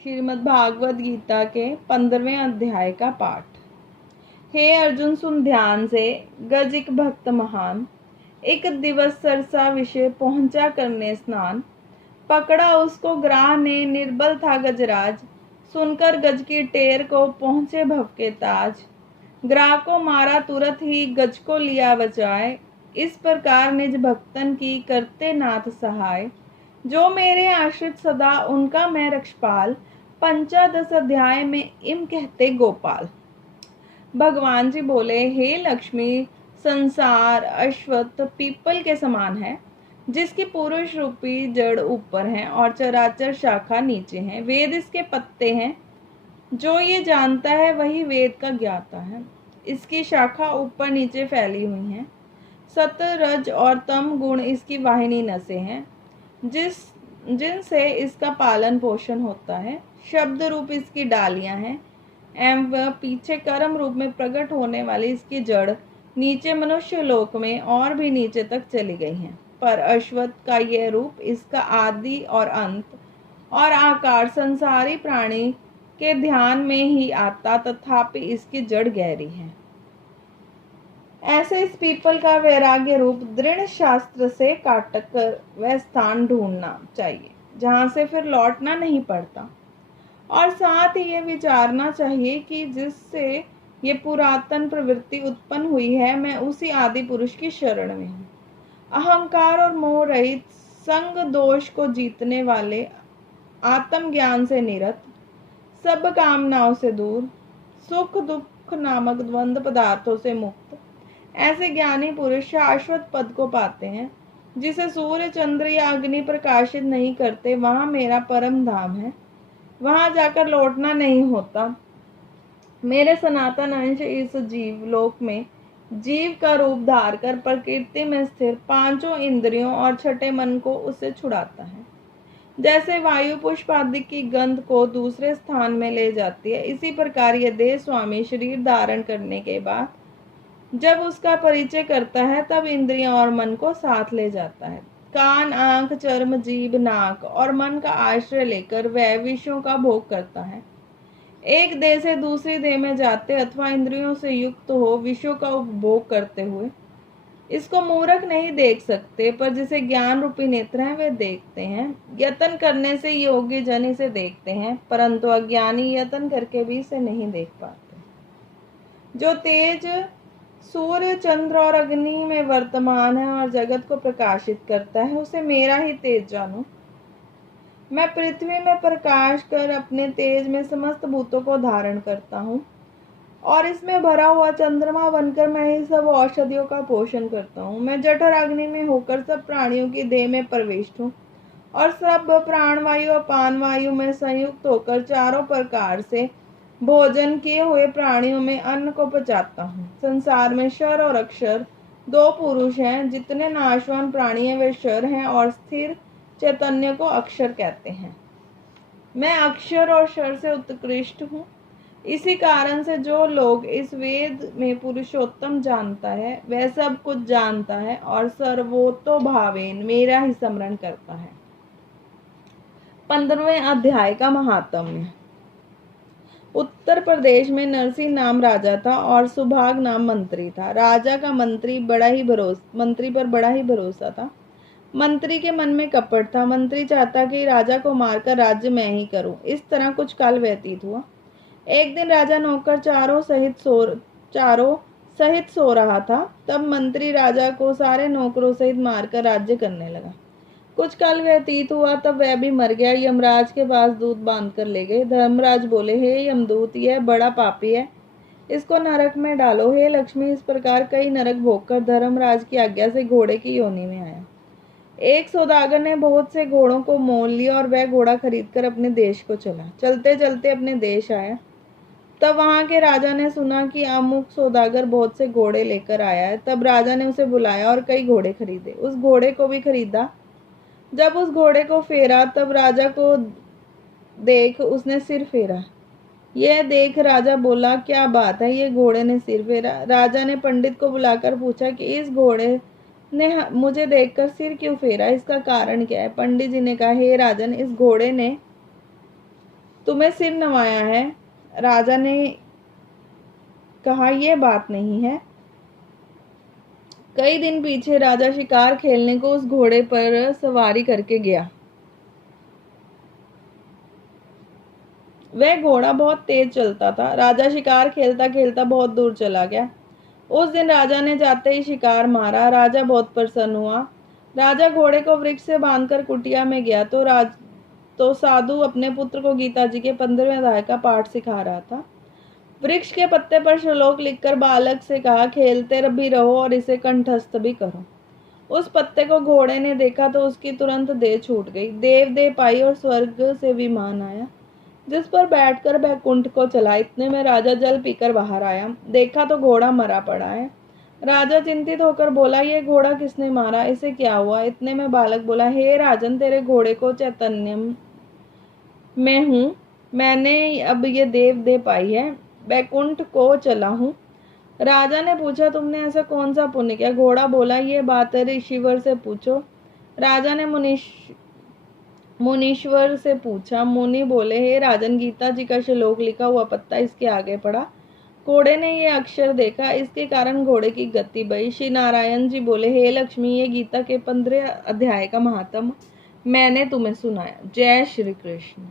श्रीमद् भागवत गीता के 15वें अध्याय का पाठ। हे अर्जुन, सुन ध्यान से। गज एक भक्त महान, एक दिवस सरसा विषय पहुंचा करने स्नान। पकड़ा उसको ग्राह ने, निर्बल था गजराज। सुनकर गज की टेर को पहुंचे भव के ताज। ग्राह को मारा तुरंत ही, गज को लिया बचाए। इस प्रकार निज भक्तन की करते नाथ सहाय। जो मेरे आश्रित सदा, उनका मैं रक्षपाल। पंचादश अध्याय में इम कहते गोपाल। भगवान जी बोले, हे लक्ष्मी, संसार अश्वत्थ पीपल के समान है, जिसकी पुरुष रूपी जड़ ऊपर है और चराचर शाखा नीचे है। वेद इसके पत्ते हैं, जो ये जानता है वही वेद का ज्ञाता है। इसकी शाखा ऊपर नीचे फैली हुई हैं। सत, रज और तम गुण इसकी वाहिनी नसें हैं, जिनसे इसका पालन पोषण होता है। शब्द रूप इसकी डालियां हैं, एवं वह पीछे कर्म रूप में प्रकट होने वाली इसकी जड़ नीचे मनुष्य लोक में और भी नीचे तक चली गई है। पर अश्वत्थ का यह रूप, इसका आदि और अंत और आकार संसारी प्राणी के ध्यान में ही आता, तथापि इसकी जड़ गहरी है। ऐसे इस पीपल का वैराग्य रूप दृढ़ शास्त्र से काट कर वह स्थान ढूंढना चाहिए जहां से फिर लौटना नहीं पड़ता। और साथ ही ये विचारना चाहिए कि जिससे ये पुरातन प्रवृत्ति उत्पन्न हुई है, मैं उसी आदि पुरुष की शरण में हूँ। अहंकार और मोह रहित, संग दोष को जीतने वाले, आत्मज्ञान से निरत, सब कामनाओं से दूर, सुख दुख नामक द्वंद्व पदार्थों से मुक्त, ऐसे ज्ञानी पुरुष शाश्वत पद को पाते हैं। जिसे सूर्य चंद्र या अग्नि प्रकाशित नहीं करते, वहां मेरा परम धाम है, वहां जाकर लौटना नहीं होता। मेरे सनातन अंश इस जीव लोक में जीव का रूप धार कर प्रकृति में स्थिर पांचों इंद्रियों और छठे मन को उससे छुड़ाता है। जैसे वायु पुष्प आदि की गंध को दूसरे स्थान में ले जाती है, इसी प्रकार यह देह स्वामी शरीर धारण करने के बाद जब उसका परिचय करता है, तब इंद्रियों और मन को साथ ले जाता है। कान, आंख, चर्म, जीभ, नाक और मन का आश्रय लेकर वह विषयों का भोग करता है। एक देह से दूसरी देह में जाते अथवा इंद्रियों से युक्त हो विषयों का उपभोग करते हुए इसको मूर्ख नहीं देख सकते, पर जिसे ज्ञान रूपी नेत्र हैं वे देखते हैं। यत्न करने से योगी जन इसे देखते हैं, परंतु अज्ञानी यत्न करके भी इसे नहीं देख पाते। जो तेज सूर्य चंद्र और अग्नि में वर्तमान है और जगत को प्रकाशित करता है, उसे मेरा ही तेज जानो। मैं पृथ्वी में प्रकाश कर अपने तेज में समस्त भूतों को धारण करता हूँ, और इसमें भरा हुआ चंद्रमा बनकर मैं ही सब औषधियों का पोषण करता हूँ। मैं जठर अग्नि में होकर सब प्राणियों की देह में प्रविष्ट हूँ, और सब प्राणवायु और पानवायु में संयुक्त होकर चारों प्रकार से भोजन किए हुए प्राणियों में अन्न को पचाता हूँ। संसार में शर और अक्षर दो पुरुष हैं। जितने नाशवान प्राणी हैं वे शर हैं, और स्थिर चैतन्य को अक्षर कहते हैं। मैं अक्षर और शर से उत्कृष्ट हूँ। इसी कारण से जो लोग इस वेद में पुरुषोत्तम जानता है, वह सब कुछ जानता है और सर्वतोभावेन मेरा ही स्मरण करता है। 15वें अध्याय का महात्म्य। उत्तर प्रदेश में नरसिंह नाम राजा था और सुभाग नाम मंत्री था। राजा का मंत्री पर बड़ा ही भरोसा था। मंत्री के मन में कपट था। मंत्री चाहता कि राजा को मारकर राज्य मैं ही करूं। इस तरह कुछ काल व्यतीत हुआ। एक दिन राजा नौकर चारों सहित सो रहा था। तब मंत्री राजा को सारे नौकरों सहित मारकर राज्य करने लगा। कुछ काल व्यतीत हुआ, तब वह भी मर गया। यमराज के पास दूत बांध कर ले गए। धर्मराज बोले, हे यमदूत, यह बड़ा पापी है, इसको नरक में डालो। हे लक्ष्मी, इस प्रकार कई नरक भोगकर धर्मराज की आज्ञा से घोड़े की योनि में आया। एक सौदागर ने बहुत से घोड़ों को मोल लिया और वह घोड़ा खरीदकर अपने देश को चला। चलते चलते अपने देश आया। तब वहां के राजा ने सुना कि अमुक सौदागर बहुत से घोड़े लेकर आया है। तब राजा ने उसे बुलाया और कई घोड़े खरीदे। उस घोड़े को भी खरीदा। जब उस घोड़े को फेरा, तब राजा को देख उसने सिर फेरा। यह देख राजा बोला, क्या बात है, ये घोड़े ने सिर फेरा। राजा ने पंडित को बुलाकर पूछा कि इस घोड़े ने मुझे देखकर सिर क्यों फेरा, इसका कारण क्या है। पंडित जी ने कहा, हे राजन, इस घोड़े ने तुम्हें सिर नवाया है। राजा ने कहा, यह बात नहीं है। कई दिन पीछे राजा शिकार खेलने को उस घोड़े पर सवारी करके गया। वह घोड़ा बहुत तेज चलता था। राजा शिकार खेलता खेलता बहुत दूर चला गया। उस दिन राजा ने जाते ही शिकार मारा। राजा बहुत प्रसन्न हुआ। राजा घोड़े को वृक्ष से बांधकर कुटिया में गया तो साधु अपने पुत्र को गीता जी के 15वें अध्याय का पाठ सिखा रहा था। वृक्ष के पत्ते पर श्लोक लिखकर बालक से कहा, खेलते भी रहो और इसे कंठस्थ भी करो। उस पत्ते को घोड़े ने देखा तो उसकी तुरंत देह छूट गई। देव पाई और स्वर्ग से विमान आया, जिस पर बैठकर बैकुंठ को चला। इतने में राजा जल पीकर बाहर आया। देखा तो घोड़ा मरा पड़ा है। राजा चिंतित होकर बोला, ये घोड़ा किसने मारा, इसे क्या हुआ? इतने में बालक बोला, हे राजन, तेरे घोड़े को चैतन्य में हूँ। मैंने अब ये देह पाई है, बैकुंठ को चला हूँ। राजा ने पूछा, तुमने ऐसा कौन सा पुण्य किया? घोड़ा बोला, ये बात ऋषिवर से पूछो। राजा ने मुनीश्वर से पूछा। मुनि बोले, हे राजन, गीता जी का श्लोक लिखा हुआ पत्ता इसके आगे पड़ा। घोड़े ने ये अक्षर देखा, इसके कारण घोड़े की गति बढ़ी। श्री नारायण जी बोले, हे लक्ष्मी, ये गीता के 15 अध्याय का महात्म मैंने तुम्हें सुनाया। जय श्री कृष्ण।